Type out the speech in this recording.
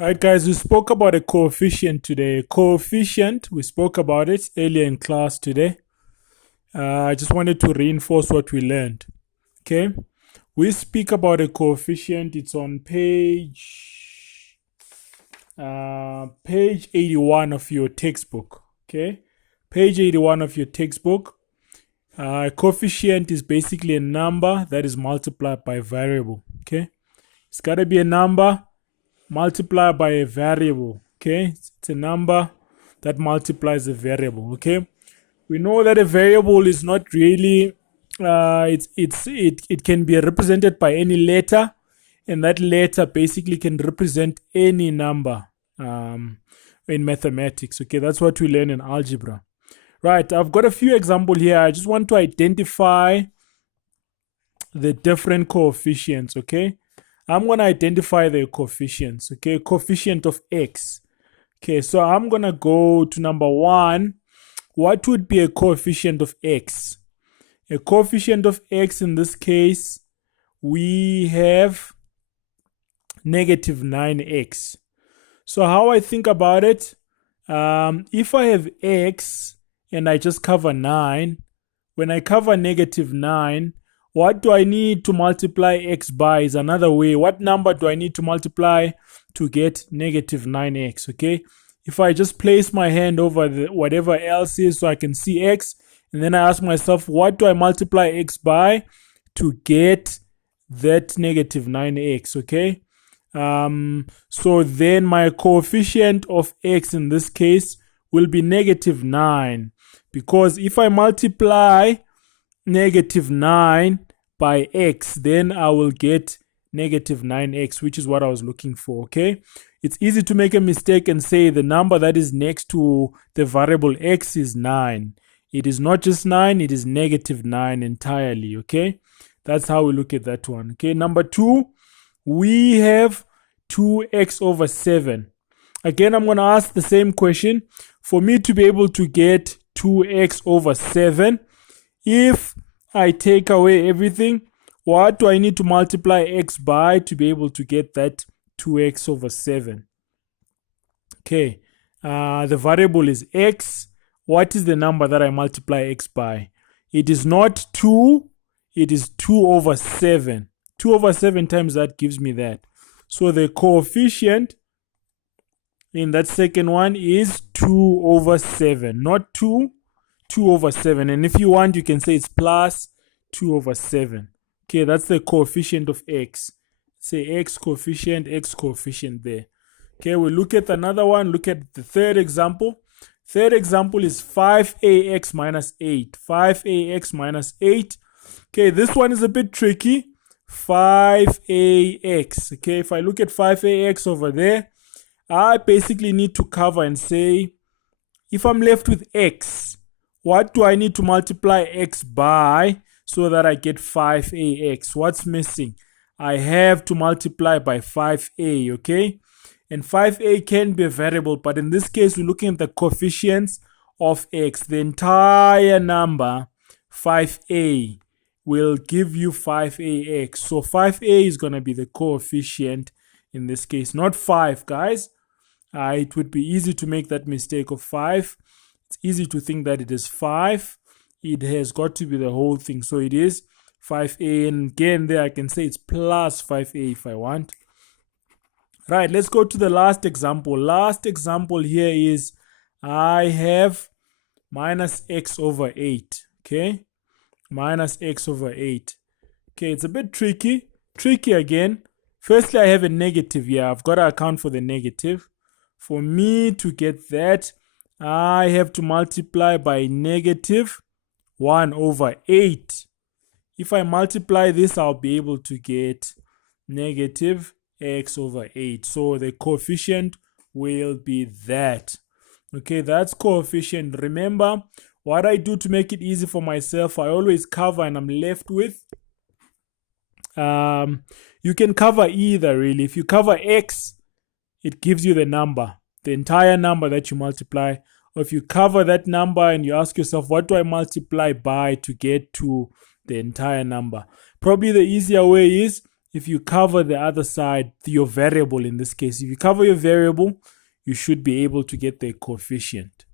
Right, guys, we spoke about a coefficient today. Coefficient, we spoke about it earlier in class today. I just wanted to reinforce what we learned. Okay, we speak about a coefficient. It's on page 81 of your textbook. Okay, page 81 of your textbook. Coefficient is basically a number that is multiplied by a variable. Okay, it's got to be a number multiplied by a variable. Okay, it's a number that multiplies a variable. Okay, we know that a variable is not really it can be represented by any letter, and that letter basically can represent any number in mathematics. Okay, that's what we learn in algebra. Right, I've got a few examples here. I just want to identify the different coefficients. Okay, I'm going to identify the coefficients. Okay, coefficient of x. Okay, so I'm going to go to number one. What would be a coefficient of x? A coefficient of x in this case, we have negative 9x. So how I think about it, if I have x and I just cover 9, when I cover negative 9, what do I need to multiply x by is another way. What number do I need to multiply to get negative 9x? Okay, if I just place my hand over whatever else is so I can see x, and then I ask myself, what do I multiply x by to get that negative 9x? Okay, so then my coefficient of x in this case will be negative 9, because if I multiply negative 9 by x, then I will get negative 9x, which is what I was looking for. Okay, it's easy to make a mistake and say the number that is next to the variable x is 9. It is not just 9, it is negative 9 entirely. Okay, that's how we look at that one. Okay, number two, we have 2x over 7. Again, I'm going to ask the same question. For me to be able to get 2x over 7, if I take away everything, what do I need to multiply x by to be able to get that 2x over 7? Okay, the variable is x. What is the number that I multiply x by? It is not 2, it is 2 over 7. 2 over 7 times that gives me that. So the coefficient in that second one is 2 over 7, not 2, 2 over 7. And if you want, you can say it's plus 2 over 7. Okay, that's the coefficient of x. Say x coefficient there. Okay, we'll look at another one. Look at the third example. Third example is 5ax minus 8. 5ax minus 8. Okay, this one is a bit tricky. 5ax. Okay, if I look at 5ax over there, I basically need to cover and say, if I'm left with x, what do I need to multiply x by so that I get 5ax? What's missing? I have to multiply by 5a, okay? And 5a can be a variable, but in this case, we're looking at the coefficients of x. The entire number, 5a, will give you 5ax. So 5a is going to be the coefficient in this case, not 5, guys. It would be easy to make that mistake of 5. It's easy to think that it is 5. It has got to be the whole thing. So it is 5a. And again, there I can say it's plus 5a if I want. Right, let's go to the last example. Last example here is I have minus x over 8. Okay, minus x over 8. Okay, it's a bit tricky. Tricky again. Firstly, I have a negative here. I've got to account for the negative. For me to get that, I have to multiply by negative 1 over 8. If I multiply this, I'll be able to get negative x over 8. So the coefficient will be that. Okay, that's coefficient. Remember, what I do to make it easy for myself, I always cover and I'm left with. You can cover either, really. If you cover x, it gives you the number, the entire number that you multiply. Or if you cover that number and you ask yourself, what do I multiply by to get to the entire number? Probably the easier way is if you cover the other side, your variable in this case, if you cover your variable, you should be able to get the coefficient.